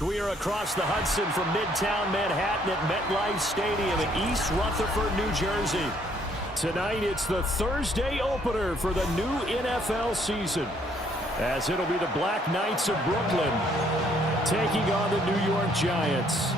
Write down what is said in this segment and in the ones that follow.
We are across the Hudson from Midtown Manhattan at MetLife Stadium in East Rutherford, New Jersey. Tonight, it's the Thursday opener for the new NFL season, as it'll be the Black Knights of Brooklyn taking on the New York Giants.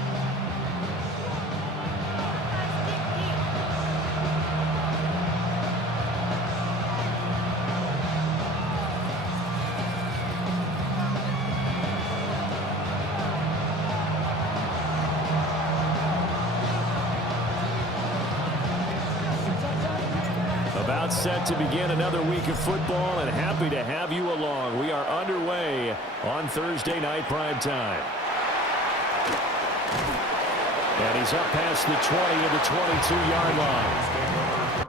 About set to begin another week of football, and happy to have you along. We are underway on Thursday night prime time. And he's up past the 20 to the 22-yard line.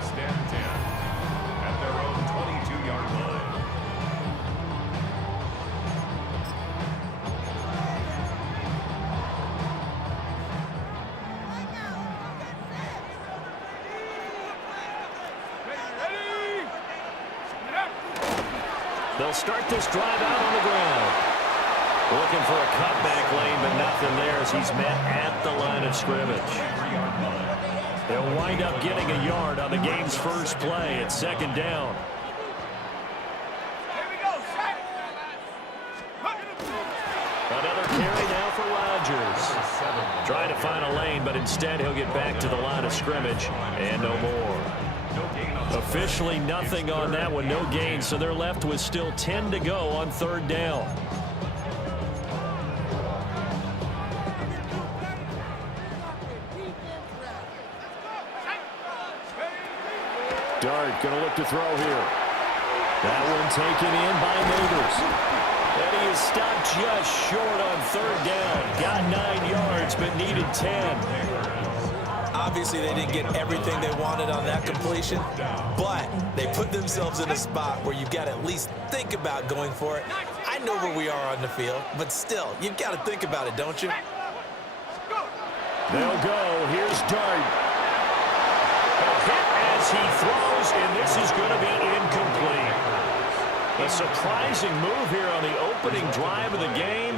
Stand 10 at their own 22-yard line. They'll start this drive out on the ground. Looking for a cutback lane, but nothing there as he's met at the line of scrimmage. They'll wind up getting a yard on the game's first play at second down. Another carry now for Rodgers. Trying to find a lane, but instead he'll get back to the line of scrimmage and no more. Officially nothing on that one, no gain, so they're left with still 10 to go on third down. Dart going to look to throw here. That one taken in by Neighbors. And he is stopped just short on third down. Got 9 yards, but needed 10. Obviously, they didn't get everything they wanted on that completion, but they put themselves in a spot where you've got to at least think about going for it. I know where we are on the field, but still, you've got to think about it, don't you? They'll go. Here's Dart. A hit as he throws, and this is going to be incomplete. A surprising move here on the opening drive of the game.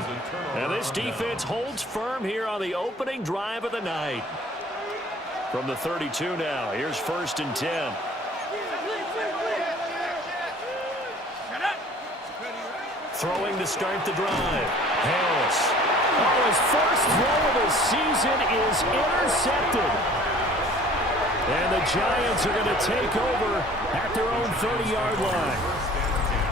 And this defense holds firm here on the opening drive of the night. From the 32 now, here's 1st and 10. Throwing to start the drive. Harris. Oh, his first throw of the season is intercepted. And the Giants are going to take over at their own 30-yard line.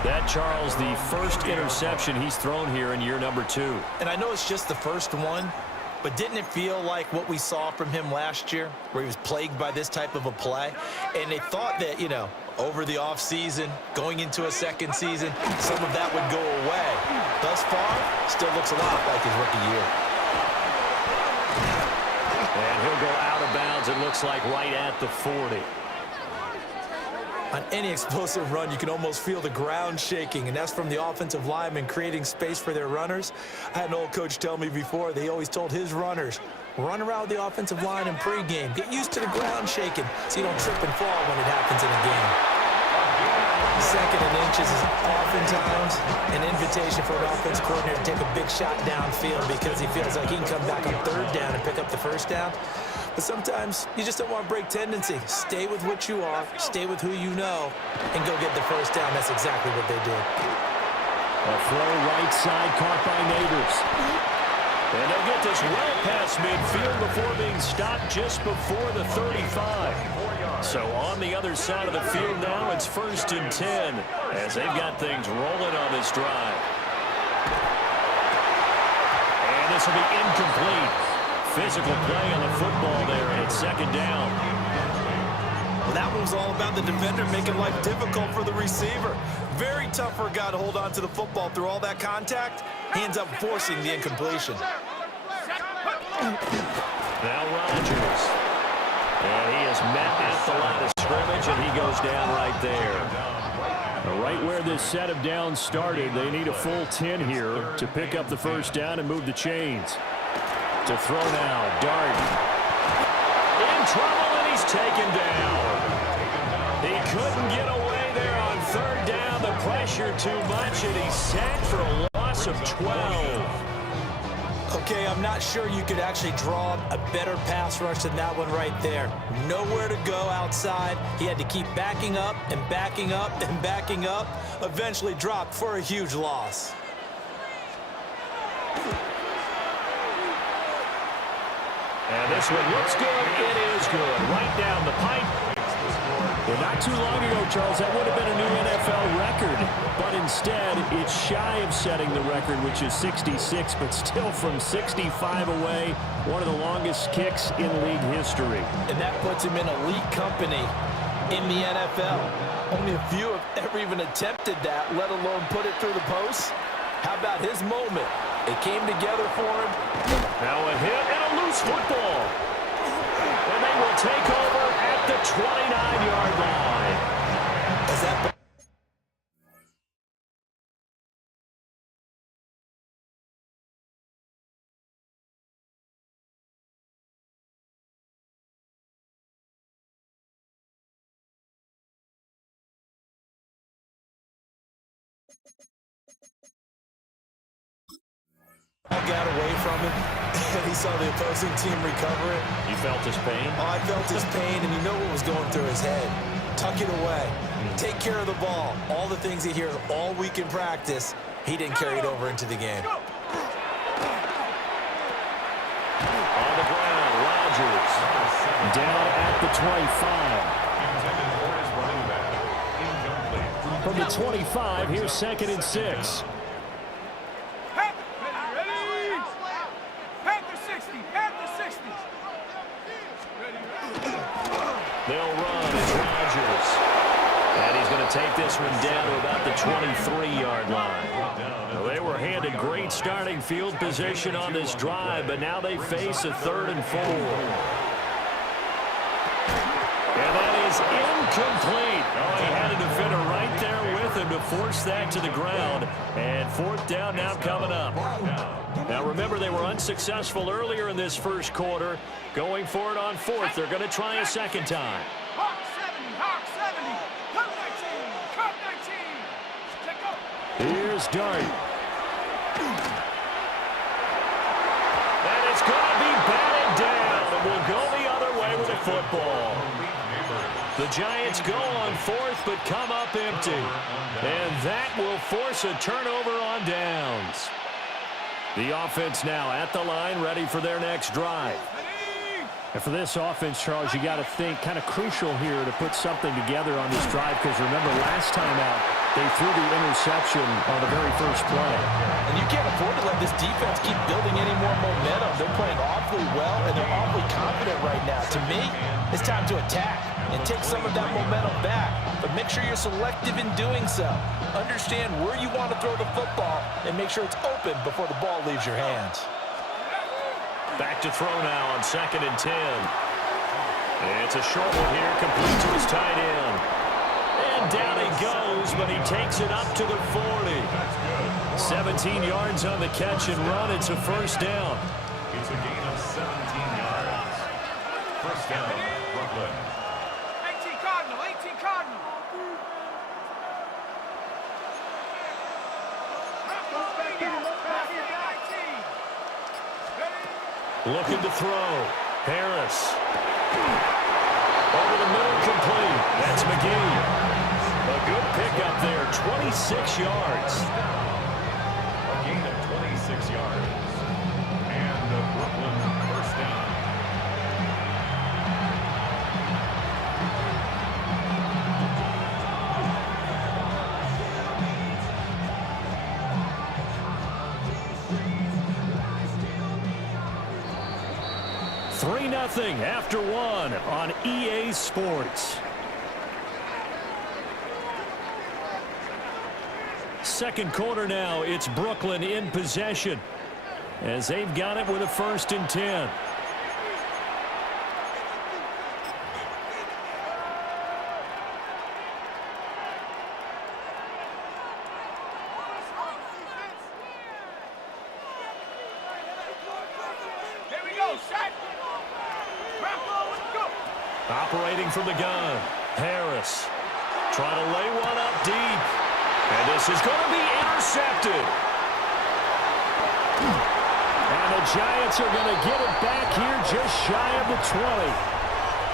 That, Charles, the first interception he's thrown here in year number 2. And I know it's just the first one, but didn't it feel like what we saw from him last year, where he was plagued by this type of a play? And they thought that, you know, over the offseason, going into a second season, some of that would go away. Thus far, still looks a lot like his rookie year. And he'll go out of bounds, it looks like, right at the 40. On any explosive run, you can almost feel the ground shaking, and that's from the offensive linemen creating space for their runners. I had an old coach tell me before, they always told his runners, run around the offensive line in pregame. Get used to the ground shaking so you don't trip and fall when it happens in a game. Second and inches is oftentimes an invitation for an offense coordinator to take a big shot downfield because he feels like he can come back on third down and pick up the first down. But sometimes you just don't want to break tendency. Stay with what you are, stay with who you know, and go get the first down. That's exactly what they did. A throw right side caught by Neighbors. And they'll get this well past midfield before being stopped just before the 35. So on the other side of the field now, it's 1st and 10 as they've got things rolling on this drive. And this will be incomplete. Physical play on the football there, and it's 2nd down. Well, that one was all about the defender making life difficult for the receiver. Very tough for a guy to hold on to the football through all that contact. He ends up forcing the incompletion. Now Rodgers. And he is met at the line of scrimmage, and he goes down right there. Right where this set of downs started, they need a full 10 here to pick up the first down and move the chains. To throw now, Dart. In trouble, and he's taken down. He couldn't get away there on third down. The pressure too much, and he's sacked for a loss of 12. Okay, I'm not sure you could actually draw a better pass rush than that one right there. Nowhere to go outside. He had to keep backing up and backing up and backing up. Eventually dropped for a huge loss. And this one looks good. It is good. Right down the pipe. Well, not too long ago, Charles, that would have been a new NFL record. But instead, it's shy of setting the record, which is 66, but still from 65 away, one of the longest kicks in league history. And that puts him in elite company in the NFL. Only a few have ever even attempted that, let alone put it through the post. How about his moment? It came together for him. Now a hit and a loose football. And they will take over at the 29-yard line. As that got away from him, and he saw the opposing team recover it. You felt his pain? Oh, I felt his pain, and you know what was going through his head. Tuck it away. Take care of the ball. All the things he hears all week in practice, he didn't carry it over into the game. On the ground, Rodgers. Down at the 25. From the 25, here's 2nd and 6. They'll run. It's Rodgers. And he's going to take this one down to about the 23-yard line. Well, they were handed great starting field position on this drive, but now they face a 3rd and 4. And that is incomplete. Oh, he had a defender right there with him to force that to the ground. And 4th down now coming up. Now, remember, they were unsuccessful earlier in this first quarter. Going for it on 4th. They're going to try a second time. Hawk 70, Hawk 70. Cut 19, cut 19. Take up. Here's Dart. And it's going to be batted down. And we'll go the other way with the football. The Giants go on 4th, but come up empty. And that will force a turnover on downs. The offense now at the line, ready for their next drive. And for this offense, Charles, you got to think kind of crucial here to put something together on this drive, because remember last time out, they threw the interception on the very first play. And you can't afford to let this defense keep building any more momentum. They're playing awfully well, and they're awfully confident right now. To me, it's time to attack and take some of that momentum back. But make sure you're selective in doing so. Understand where you want to throw the football and make sure it's open before the ball leaves your hands. Back to throw now on 2nd and 10. It's a short one here, complete to his tight end. And down he goes, but he takes it up to the 40. 17 yards on the catch and run. It's a 1st down. It's a gain of 17 yards. 1st down, Brooklyn. 18 Cardinal, 18 Cardinal. Looking to throw. Harris. Over the middle, complete. That's McGee. A good pickup there, 26 yards. A gain of 26 yards. And the Brooklyn 1st down. Nothing after 1 on EA Sports. Second quarter now, it's Brooklyn in possession as they've got it with a 1st and 10. Here we go, set. Operating from the gun, Harris trying to lay one up deep. And this is going to be intercepted. And the Giants are going to get it back here just shy of the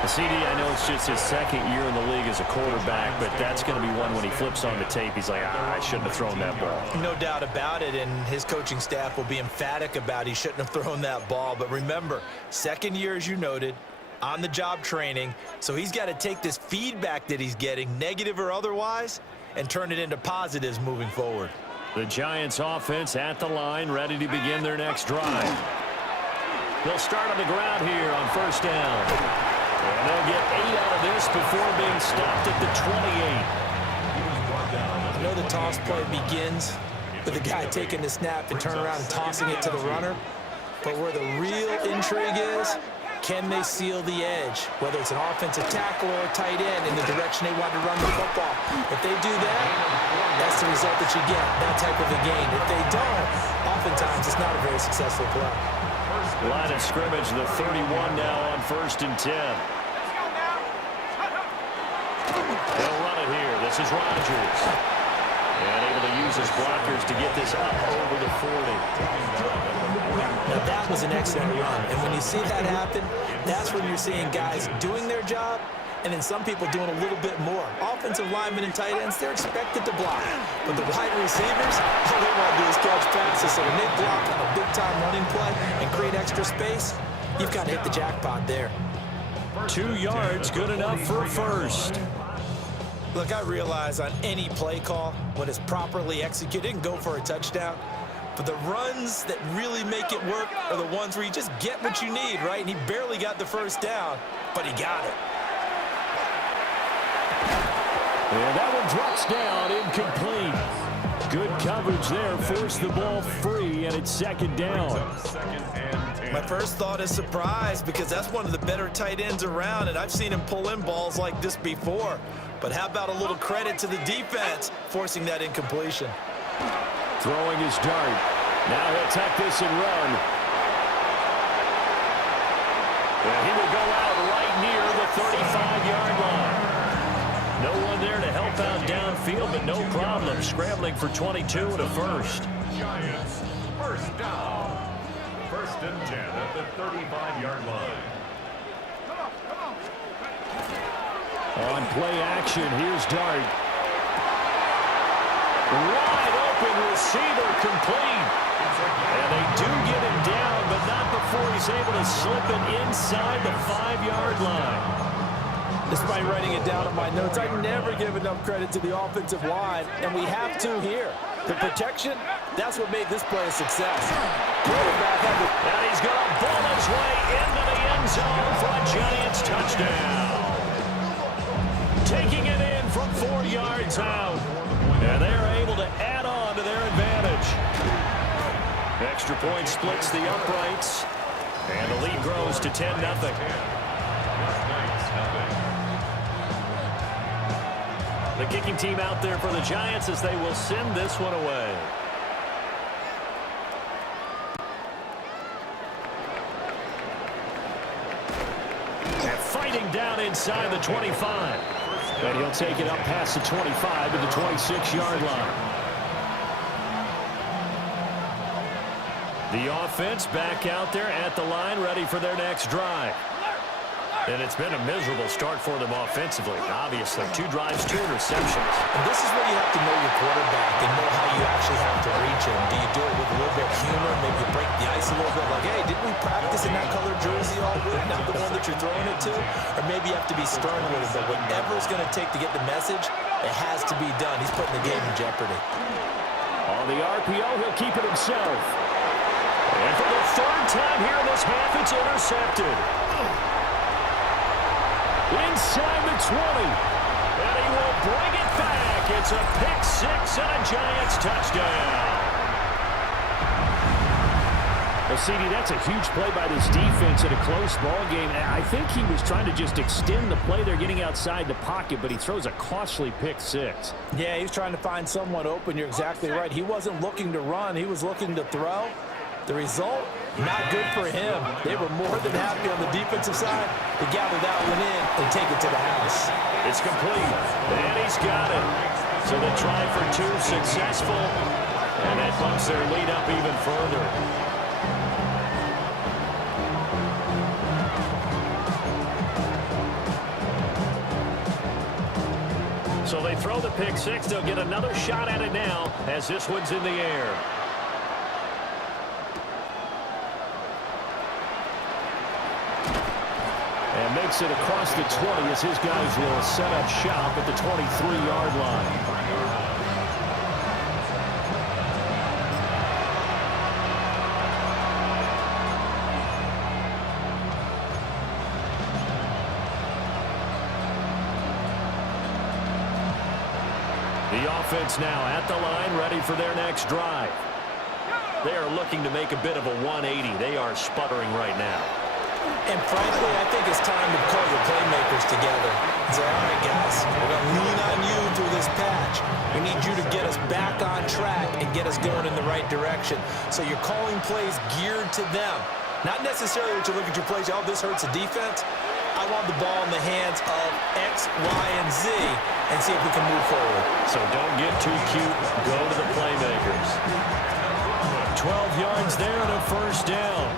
20. CD, I know it's just his 2nd year in the league as a quarterback, but that's going to be one when he flips on the tape, he's like, I shouldn't have thrown that ball. No doubt about it, and his coaching staff will be emphatic about he shouldn't have thrown that ball. But remember, 2nd year, as you noted, on-the-job training, so he's got to take this feedback that he's getting, negative or otherwise, and turn it into positives moving forward. The Giants offense at the line, ready to begin their next drive. They'll start on the ground here on 1st down. And they'll get 8 out of this before being stopped at the 28. You know the toss play begins with the guy taking the snap and turn around and tossing it to the runner. But where the real intrigue is, can they seal the edge, whether it's an offensive tackle or a tight end in the direction they want to run the football. If they do that, that's the result that you get, that type of a gain. If they don't, oftentimes it's not a very successful play. Line of scrimmage, the 31 now on 1st and 10. They'll run it here. This is Rodgers. And able to use his blockers to get this up over the 40. Now that was an excellent run, and when you see that happen, that's when you're seeing guys doing their job, and then some people doing a little bit more. Offensive linemen and tight ends, they're expected to block. But the wide receivers, all they want to do is catch passes. So when they block on a big-time running play and create extra space, you've got to hit the jackpot there. 2 yards, good enough for a 1st. Look, I realize on any play call, when it's properly executed, it can go for a touchdown. But the runs that really make it work are the ones where you just get what you need, right? And he barely got the 1st down, but he got it. And that one drops down, incomplete. Good coverage there, forced the ball free, and it's second down. My first thought is surprise, because that's one of the better tight ends around, and I've seen him pull in balls like this before. But how about a little credit to the defense forcing that incompletion? Throwing his dart. Now he'll tuck this and run. And he will go out right near the 35-yard line. No one there to help out downfield, but no problem. Scrambling for 22 and a first. Giants, first down. First and 10 at the 35-yard line. On play action, here's Dart. Wide open receiver, complete. And they do get him down, but not before he's able to slip it inside the 5-yard line. Despite writing it down on my notes, I never give enough credit to the offensive line, and we have to here. The protection, that's what made this play a success. And he's going to ball his way into the end zone for a Giants touchdown. Taking it in from 4 yards out. And they're able to add on to their advantage. Extra point splits the uprights. And the lead grows to 10-0. The kicking team out there for the Giants as they will send this one away. And fighting down inside the 25. And he'll take it up past the 25 to the 26-yard line. The offense back out there at the line, ready for their next drive. And it's been a miserable start for them offensively. Obviously, 2 drives, 2 interceptions. And this is where you have to know your quarterback and know how you actually have to reach him. Do you do it with a little bit of humor, maybe you break the ice a little bit, like, hey, didn't we practice in that colored jersey all week, not the one that you're throwing it to? Or maybe you have to be stern with it, but whatever it's going to take to get the message, it has to be done. He's putting the game in jeopardy. On the RPO, he'll keep it himself. And for the 3rd time here in this half, it's intercepted. Inside the 20. And he will bring it back. It's a pick-6 and a Giants touchdown. Well, CD, that's a huge play by this defense in a close ball game. I think he was trying to just extend the play. They're getting outside the pocket, but he throws a costly pick-6. Yeah, he's trying to find someone open. You're exactly right. He wasn't looking to run. He was looking to throw. The result, not good for him. They were more than happy on the defensive side to gather that one in and take it to the house. It's complete, and he's got it. So the try for 2 successful, and that bumps their lead up even further. So they throw the pick-6. They'll get another shot at it now as this one's in the air. And makes it across the 20 as his guys will set up shop at the 23-yard line. The offense now at the line, ready for their next drive. They are looking to make a bit of a 180. They are sputtering right now. And frankly, I think it's time to call the playmakers together and say, all right, guys, we're going to lean on you through this patch. We need you to get us back on track and get us going in the right direction. So you're calling plays geared to them. Not necessarily that you look at your plays, oh, this hurts the defense. I want the ball in the hands of X, Y, and Z and see if we can move forward. So don't get too cute. Go to the playmakers. 12 yards there and a first down.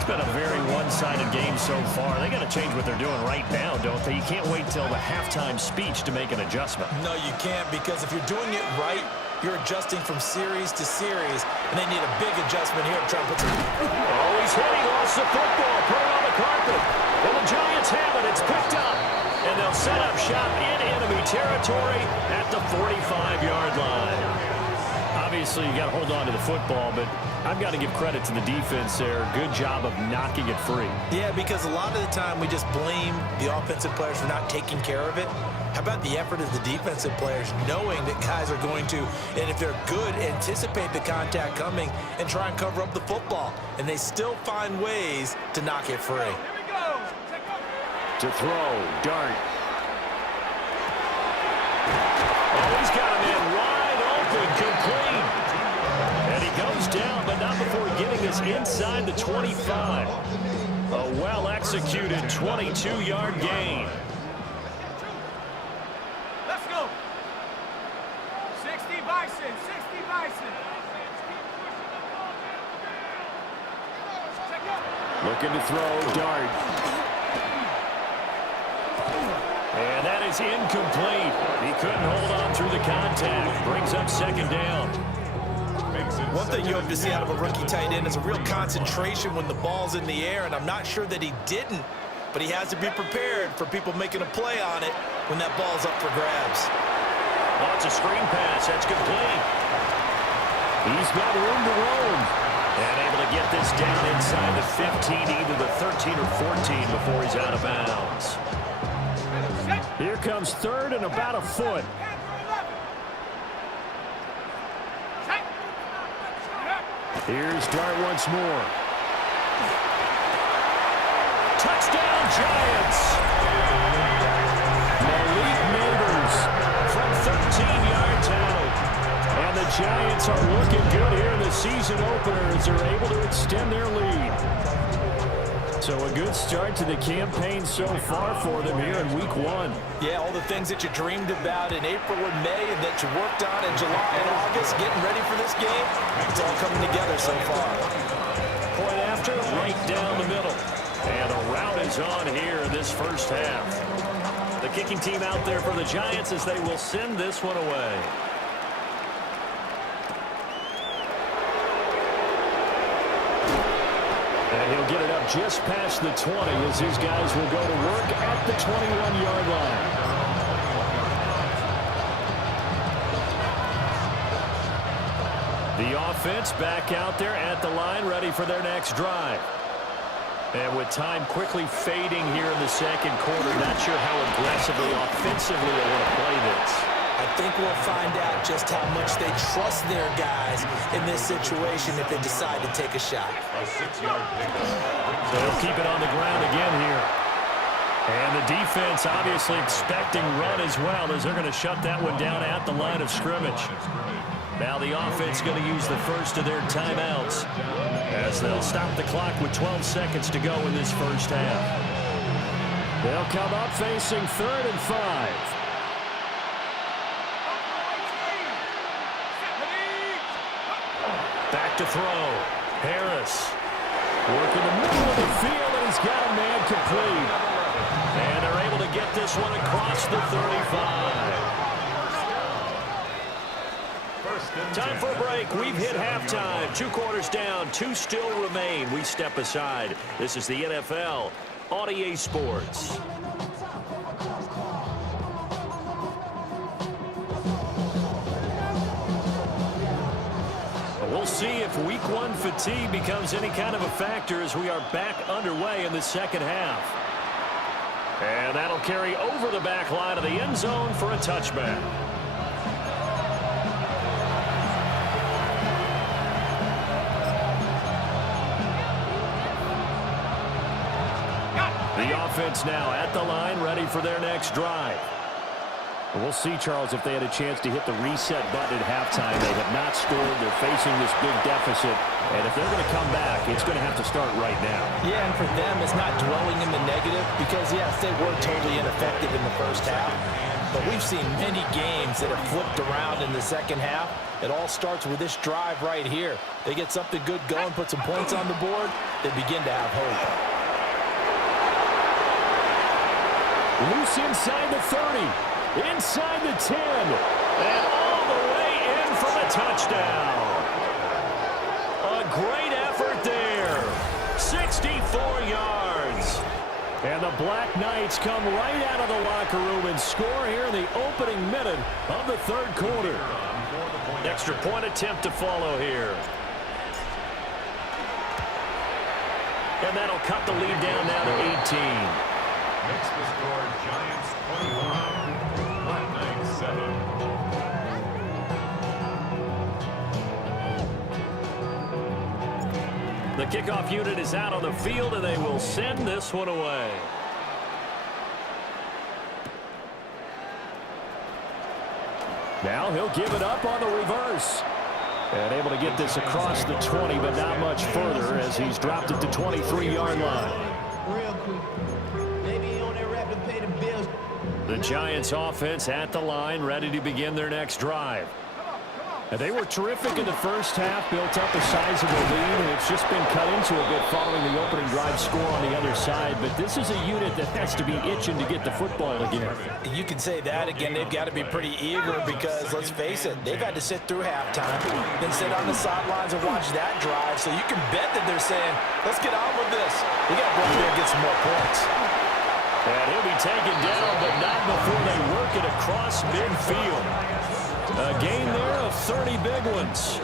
It's been a very one-sided game so far. They got to change what they're doing right now, don't they? You can't wait till the halftime speech to make an adjustment. No, you can't, because if you're doing it right, you're adjusting from series to series, and they need a big adjustment here to try and put some... Oh, he's hit. He lost the football. Put it on the carpet. And the Giants have it. It's picked up. And they'll set up shop in enemy territory at the 45-yard line. Obviously, you got to hold on to the football, but I've got to give credit to the defense there. Good job of knocking it free. Yeah, because a lot of the time we just blame the offensive players for not taking care of it. How about the effort of the defensive players knowing that guys are going to, and if they're good, anticipate the contact coming and try and cover up the football. And they still find ways to knock it free. Here we go. Take off. To throw, Dart. Oh, he's got a man wide open, complete. And he goes down, but not before getting us inside the 25. A well-executed 22-yard gain. Let's go. 60 Bison. 60 Bison. Check out. Looking to throw, Dart. And that is incomplete. He couldn't hold on through the contact. Brings up second down. One thing you hope to see out of a rookie tight end is a real concentration when the ball's in the air, and I'm not sure that he didn't, but he has to be prepared for people making a play on it when that ball's up for grabs. Oh, it's a screen pass. That's complete. He's got room to roam. And able to get this down inside the 15, either the 13 or 14 before he's out of bounds. Here comes third and about a foot. Here's Dart once more. Touchdown, Giants! Malik Neighbors from 13 yards out. And the Giants are looking good here in the season opener as they're able to extend their lead. So a good start to the campaign so far for them here in week one. Yeah, all the things that you dreamed about in April and May and that you worked on in July and August, getting ready for this game, it's all coming together so far. Point after, right down the middle. And a rout is on here in this first half. The kicking team out there for the Giants as they will send this one away. And he'll get it up just past the 20 as these guys will go to work at the 21-yard line. The offense back out there at the line, ready for their next drive. And with time quickly fading here in the second quarter, not sure how aggressively, offensively they want to play this. I think we'll find out just how much they trust their guys in this situation if they decide to take a shot. A 6-yard pickup. They'll keep it on the ground again here. And the defense obviously expecting run as well as they're going to shut that one down at the line of scrimmage. Now the offense going to use the first of their timeouts as they'll stop the clock with 12 seconds to go in this first half. They'll come up facing 3rd and 5. Back to throw. Harris working the middle of the field, and he's got a man complete. And they're able to get this one across the 35. Time for a break. We've hit halftime. 2 quarters down. 2 still remain. We step aside. This is the NFL on EA Sports. We'll see if week one fatigue becomes any kind of a factor as we are back underway in the second half. And that'll carry over the back line of the end zone for a touchback. The offense now at the line, ready for their next drive. We'll see, Charles, if they had a chance to hit the reset button at halftime. They have not scored. They're facing this big deficit. And if they're going to come back, it's going to have to start right now. Yeah, and for them, it's not dwelling in the negative because, yes, they were totally ineffective in the first half. But we've seen many games that have flipped around in the second half. It all starts with this drive right here. They get something good going, put some points on the board, they begin to have hope. Loose inside the 30. Inside the 10, and all the way in for the touchdown. A great effort there. 64 yards. And the Black Knights come right out of the locker room and score here in the opening minute of the third quarter. Extra point attempt to follow here. And that'll cut the lead down now to 18. Makes the score Giants 21, Black Knights 7. The kickoff unit is out on the field, and they will send this one away. Now he'll give it up on the reverse. And able to get this across the 20, but not much further as he's dropped it to 23-yard line. Real quick. Maybe on that rap to pay the bills. The Giants offense at the line, ready to begin their next drive. And they were terrific in the first half, built up a sizable lead, and it's just been cut into a bit following the opening drive score on the other side. But this is a unit that has to be itching to get the football again. You can say that again. They've got to be pretty eager because, let's face it, they've had to sit through halftime, then sit on the sidelines and watch that drive. So you can bet that they're saying, let's get on with this. We got to go up there and get some more points. And he'll be taken down, but not before they work it across midfield. A gain there of 30 big ones.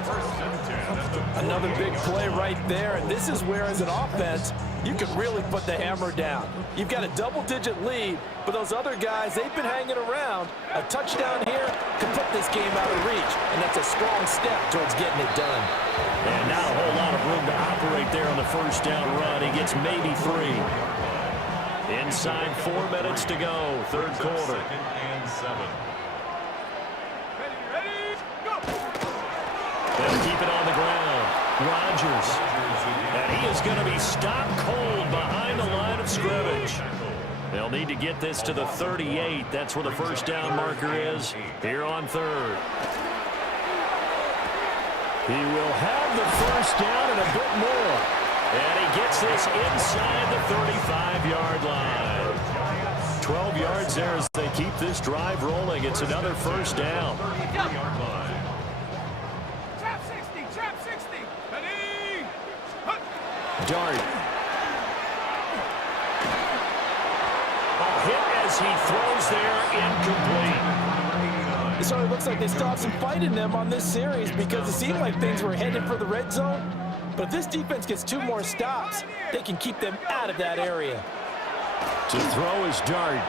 Another big play right there, and this is where, as an offense, you can really put the hammer down. You've got a double-digit lead, but those other guys, they've been hanging around. A touchdown here could put this game out of reach, and that's a strong step towards getting it done. And not a whole lot of room to operate there on the first down run. He gets maybe 3. Inside 4 minutes to go, third quarter. 2nd and 7. They'll keep it on the ground. Rodgers. And he is going to be stopped cold behind the line of scrimmage. They'll need to get this to the 38. That's where the first down marker is here on third. He will have the first down and a bit more. And he gets this inside the 35-yard line. 12 yards there as they keep this drive rolling. It's another first down. Dart. A hit as he throws there, incomplete. So it looks like they still have some fight in them on this series because it seemed like things were headed for the red zone. But if this defense gets 2 more stops, they can keep them out of that area. To throw is Dart.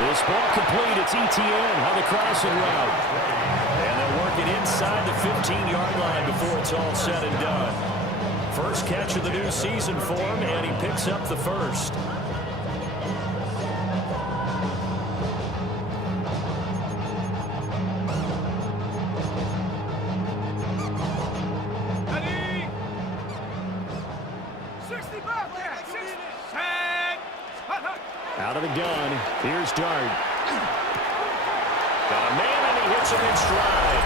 This ball complete. It's ETN on the crossing route. And they'll work it inside the 15-yard line before it's all said and done. First catch of the new season for him, and he picks up the first. Out of the gun, here's Dart. Got a man, and he hits him in stride.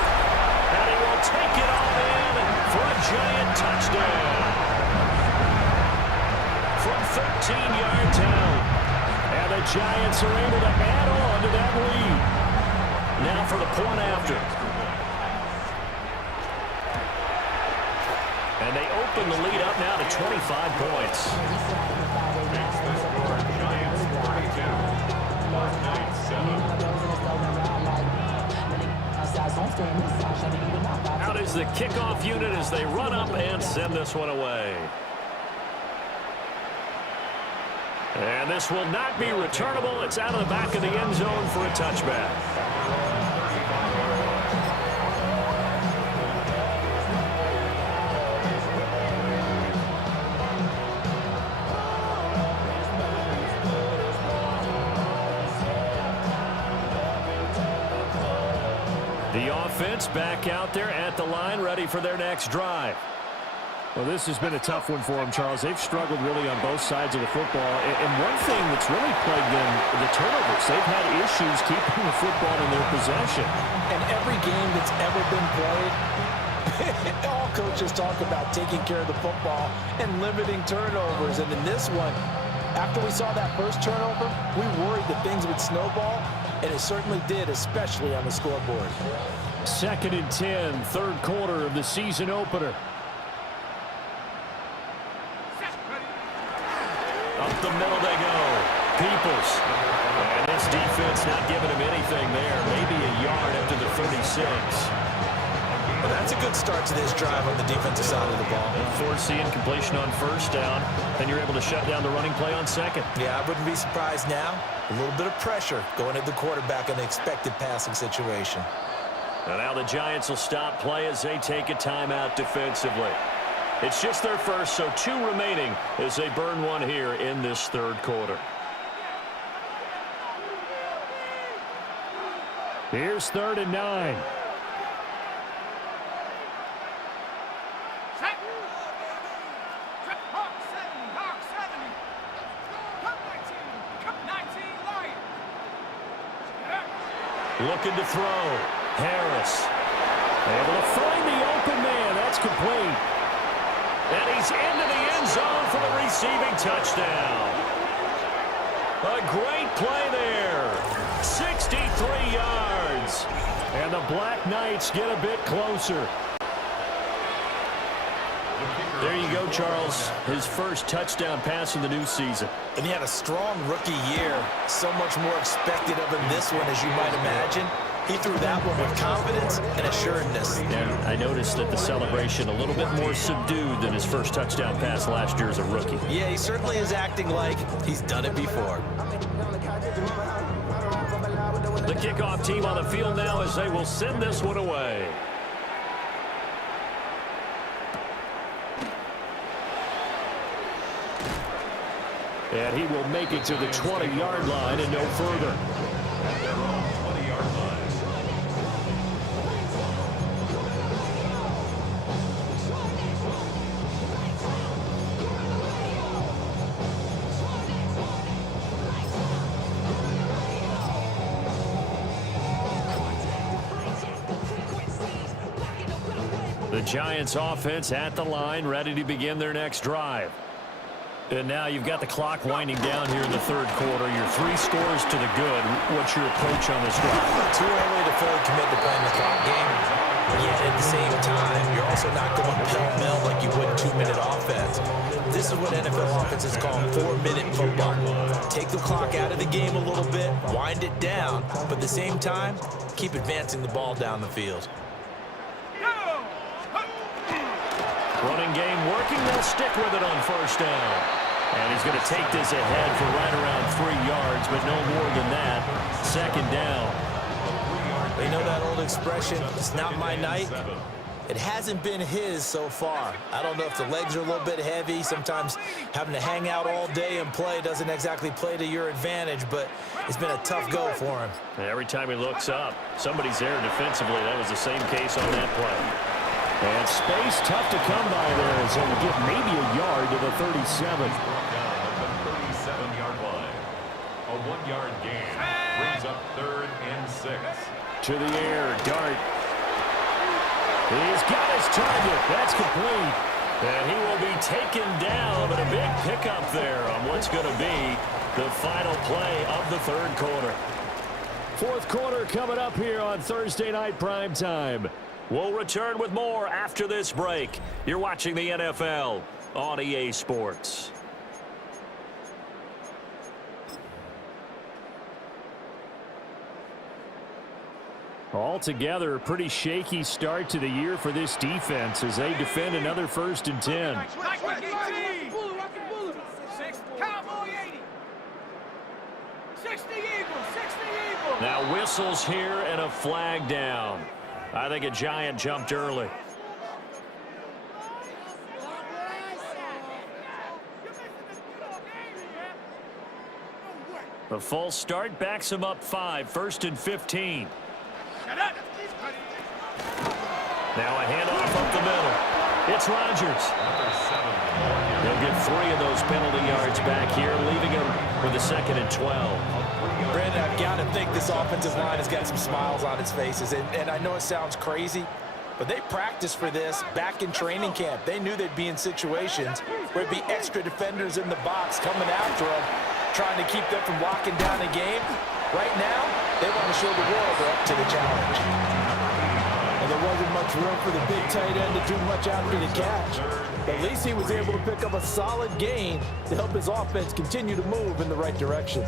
And he will take it all in for a giant touchdown. From 13 yards out. And the Giants are able to add on to that lead. Now for the point after. And they open the lead up now to 25 points. Out is the kickoff unit as they run up and send this one away. And this will not be returnable. It's out of the back of the end zone for a touchback. The offense back out there at the line, ready for their next drive. Well, this has been a tough one for them, Charles. They've struggled really on both sides of the football. And one thing that's really plagued them, the turnovers. They've had issues keeping the football in their possession. And every game that's ever been played, all coaches talk about taking care of the football and limiting turnovers. And in this one, after we saw that first turnover, we worried that things would snowball, and it certainly did, especially on the scoreboard. 2nd and 10, third quarter of the season opener. Up the middle they go. Peoples. And this defense not giving him anything there. Maybe a yard up to the 36. Well, that's a good start to this drive on the defensive side of the ball. Forcing completion on first down. Then you're able to shut down the running play on second. Yeah, I wouldn't be surprised now. A little bit of pressure going at the quarterback in an expected passing situation. And now the Giants will stop play as they take a timeout defensively. It's just their first, so 2 remaining as they burn one here in this third quarter. Here's 3rd and 9. Looking to throw. Harris. Able to find the open man. That's complete. And he's into the end zone for the receiving touchdown. A great play there. 63 yards. And the Black Knights get a bit closer. There you go, Charles. His first touchdown pass of the new season. And he had a strong rookie year. So much more expected of him this one, as you might imagine. He threw that one with confidence and assuredness. And I noticed that the celebration a little bit more subdued than his first touchdown pass last year as a rookie. Yeah, he certainly is acting like he's done it before. The kickoff team on the field now as they will send this one away. And he will make it to the 20-yard line and no further. At their own 20-yard line. The Giants offense at the line, ready to begin their next drive. And now you've got the clock winding down here in the third quarter. Your 3 scores to the good. What's your approach on this drive? Too early to fully commit to playing the clock game. Yet at the same time, you're also not going pell-mell like you would 2-minute offense. This is what NFL offenses call 4-minute football. Take the clock out of the game a little bit, wind it down, but at the same time, keep advancing the ball down the field. Running game working. They'll stick with it on first down. And he's going to take this ahead for right around 3 yards, but no more than that. Second down. You know that old expression, it's not my night? It hasn't been his so far. I don't know if the legs are a little bit heavy. Sometimes having to hang out all day and play doesn't exactly play to your advantage, but it's been a tough go for him. Every time he looks up, somebody's there defensively. That was the same case on that play. And space tough to come by there as he'll get maybe a yard to the 37. Brought down at the 37-yard line. A 1-yard gain brings up 3rd and 6. To the air, Dart. He's got his target. That's complete. And he will be taken down, but a big pickup there on what's going to be the final play of the third quarter. Fourth quarter coming up here on Thursday Night Primetime. We'll return with more after this break. You're watching the NFL on EA Sports. Altogether, a pretty shaky start to the year for this defense as they defend another 1st and 10. Now whistles here and a flag down. I think a Giant jumped early. The full start backs him up 5, 1st and 15. Now a handoff up the middle. It's Rodgers. He'll get 3 of those penalty yards back here, leaving him with a 2nd and 12. Brandon, I've got to think this offensive line has got some smiles on its faces. And I know it sounds crazy, but they practiced for this back in training camp. They knew they'd be in situations where it'd be extra defenders in the box coming after them, trying to keep them from locking down a game. Right now, they want to show the world they're up to the challenge. And there wasn't much room for the big tight end to do much after the catch. At least he was able to pick up a solid gain to help his offense continue to move in the right direction.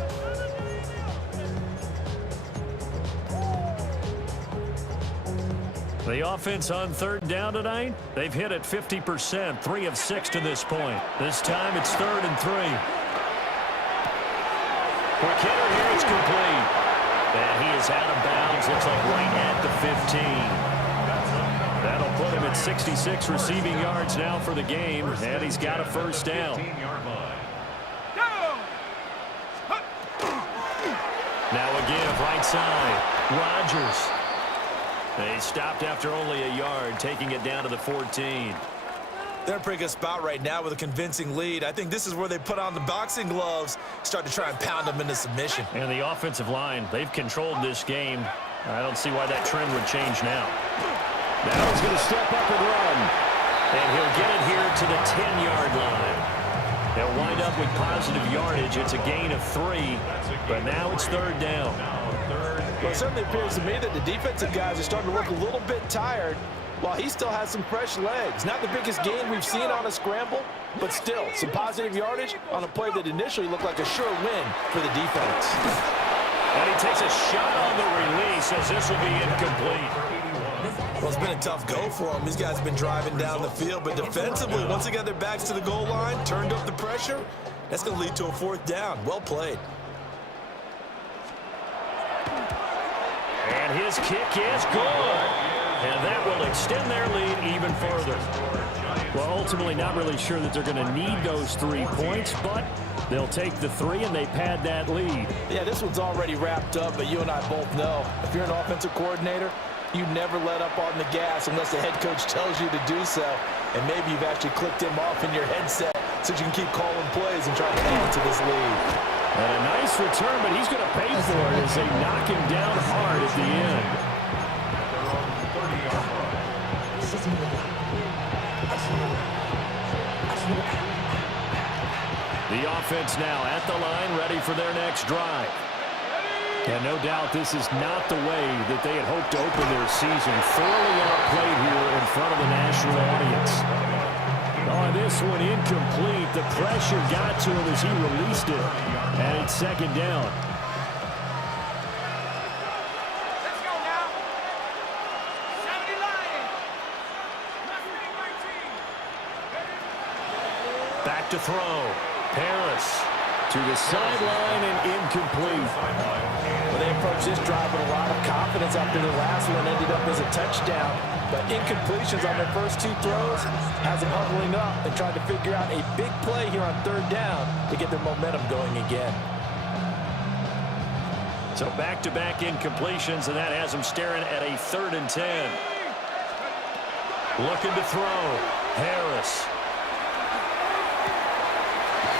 The offense on third down tonight, they've hit it 50%, 3 of 6 to this point. This time it's 3rd and 3. Quick hitter here, it's complete. And he is out of bounds, looks like right at the 15. That'll put him at 66 receiving yards now for the game, and he's got a first down. Now again, right side, Rodgers. They stopped after only a yard, taking it down to the 14. They're in a pretty good spot right now with a convincing lead. I think this is where they put on the boxing gloves, start to try and pound them into submission. And the offensive line, they've controlled this game. I don't see why that trend would change now. Now he's going to step up and run. And he'll get it here to the 10-yard line. They'll wind up with positive yardage. It's a gain of 3, but now it's 3rd down. Well, it certainly appears to me that the defensive guys are starting to look a little bit tired while he still has some fresh legs. Not the biggest gain we've seen on a scramble, but still some positive yardage on a play that initially looked like a sure win for the defense. And he takes a shot on the release as this will be incomplete. Well, it's been a tough go for him. These guys have been driving down the field, but defensively, once they got their backs to the goal line, turned up the pressure, that's going to lead to a 4th down. Well played. And his kick is good. And that will extend their lead even further. Well, ultimately not really sure that they're going to need those 3 points, but they'll take the 3 and they pad that lead. Yeah, this one's already wrapped up, but you and I both know if you're an offensive coordinator, you never let up on the gas unless the head coach tells you to do so. And maybe you've actually clicked him off in your headset so you can keep calling plays and trying to add to this lead. And a nice return, but he's going to pay for it as they knock him down hard at the end. The offense now at the line, ready for their next drive. And no doubt this is not the way that they had hoped to open their season. Thoroughly outplayed here in front of the national audience. Oh, this one incomplete. The pressure got to him as he released it. And it's 2nd down. Let's go now. 70 Lions. Back to throw. Harris to the sideline and incomplete. Well, they approached this drive with a lot of confidence after their last one ended up as a touchdown. But incompletions on their first 2 throws has them huddling up and trying to figure out a big play here on 3rd down to get their momentum going again. So back-to-back incompletions, and that has them staring at a 3rd and 10. Looking to throw. Harris.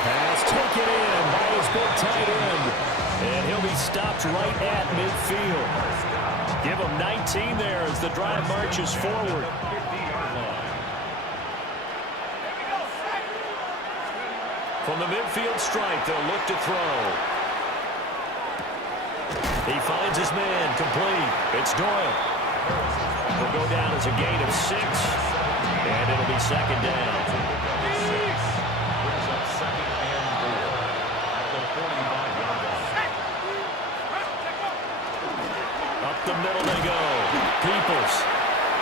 Pass taken in by his big tight end. And he'll be stopped right at midfield. Give him 19 there as the drive marches forward. From the midfield stripe, they'll look to throw. He finds his man, complete. It's Doyle. He'll go down as a gain of 6, and it'll be 2nd down. Up the middle they go. Peoples.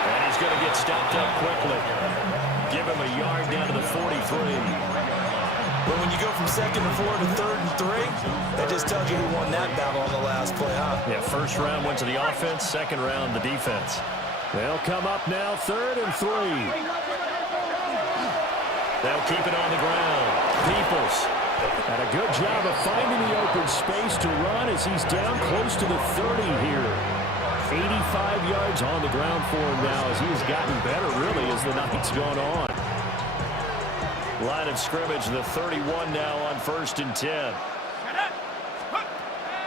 And he's going to get stopped up quickly. Give him a yard down to the 43. But when you go from 2nd and 4 to 3rd and 3, that just tells you who won that battle on the last play, huh? Yeah, first round went to the offense, 2nd round the defense. They'll come up now 3rd and 3. They'll keep it on the ground. Peoples. And a good job of finding the open space to run as he's down close to the 30 here. 85 yards on the ground for him now as he has gotten better really as the night's gone on. Line of scrimmage, the 31 now on 1st and 10.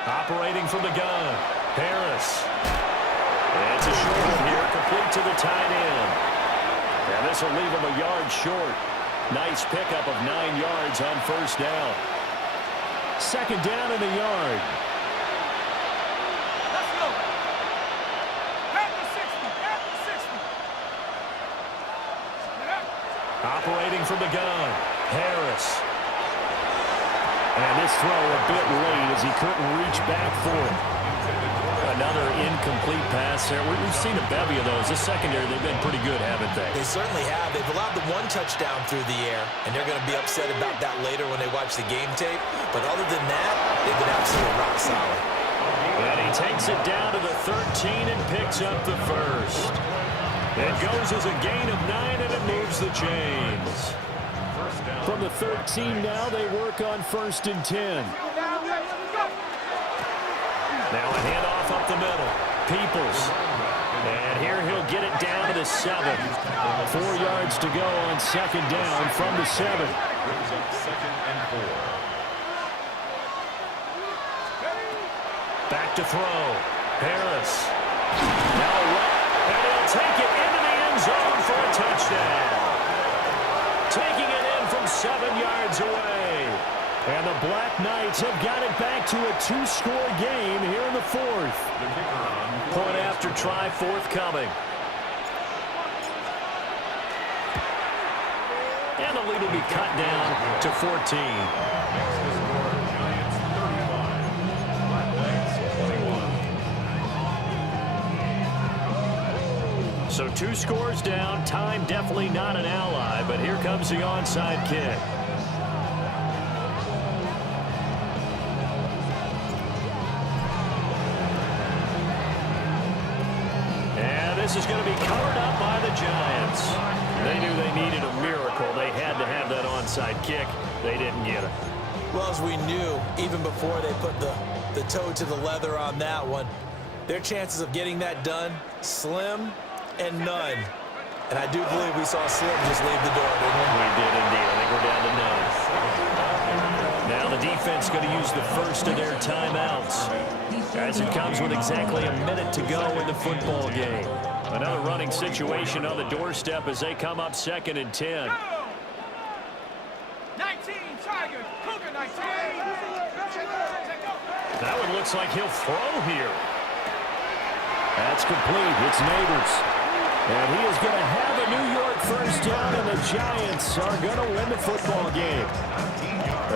Operating from the gun, Harris. It's a short one here, complete to the tight end. And this will leave him a yard short. Nice pickup of 9 yards on 1st down. 2nd down and a yard. Let's go. At the 60. At the 60. Operating from the gun, Harris. And this throw a bit late as he couldn't reach back for it. Another incomplete pass there. We've seen a bevy of those. This secondary, they've been pretty good, haven't they? They certainly have. They've allowed the one touchdown through the air, and they're going to be upset about that later when they watch the game tape. But other than that, they've been absolutely rock solid. And he takes it down to the 13 and picks up the first. It goes as a gain of 9, and it moves the chains. From the 13 now, they work on 1st and 10. Now a handoff up the middle. Peoples. And here he'll get it down to the 7. 4 yards to go on 2nd down from the 7. Brings up 2nd and 4. Back to throw. Harris. Now and he'll take it into the end zone for a touchdown. Taking it in from 7 yards away. And the Black Knights have got it back to a 2-score game here in the 4th. Point after try forthcoming. And the lead will be cut down to 14. Next to score, Giants 35. Black Knights 21. So 2 scores down. Time definitely not an ally, but here comes the onside kick. This is going to be covered up by the Giants. They knew they needed a miracle. They had to have that onside kick. They didn't get it. Well, as we knew, even before they put the toe to the leather on that one, their chances of getting that done, slim and none. And I do believe we saw Slim just leave the door, didn't we? We did indeed. I think we're down to none. Now the defense going to use the first of their timeouts, as it comes with exactly a minute to go in the football game. Another running situation on the doorstep as they come up 2nd and 10. 19 Tigers, Cougar 19. That one looks like he'll throw here. That's complete. It's Neighbors. And he is going to have a New York first down, and the Giants are going to win the football game.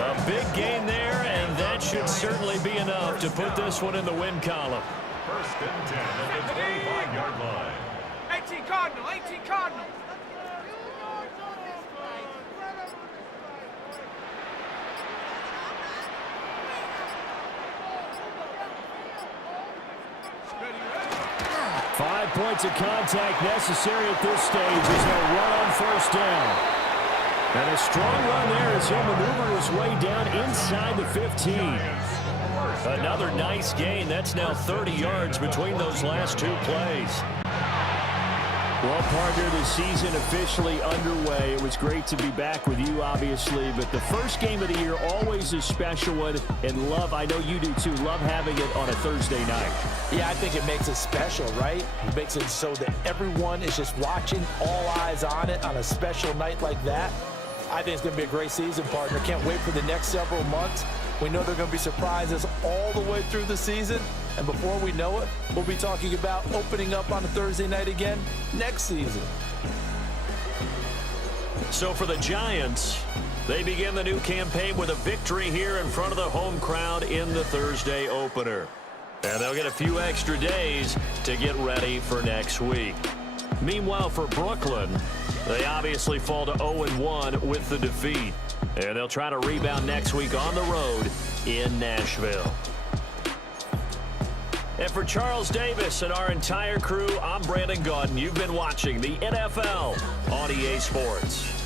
A big gain there, and that should certainly be enough to put this one in the win column. 1st and 10 at the 25-yard line. 18 Cardinal, 18 Cardinal. Five points of contact necessary at this stage as they'll run on 1st down. And a strong run there as he'll maneuver his way down inside the 15. Another nice gain. That's now 30 yards between those last 2 plays. Well, partner, the season officially underway. It was great to be back with you, obviously, but the first game of the year always a special one, and love, I know you do too, love having it on a Thursday night. Yeah, I think it makes it special, right? It makes it so that everyone is just watching, all eyes on it on a special night like that. I think it's going to be a great season, partner. Can't wait for the next several months. We know there are going to be surprises all the way through the season. And before we know it, we'll be talking about opening up on a Thursday night again next season. So for the Giants, they begin the new campaign with a victory here in front of the home crowd in the Thursday opener. And they'll get a few extra days to get ready for next week. Meanwhile, for Brooklyn, they obviously fall to 0-1 with the defeat. And they'll try to rebound next week on the road in Nashville. And for Charles Davis and our entire crew, I'm Brandon Gaudin. You've been watching the NFL on EA Sports.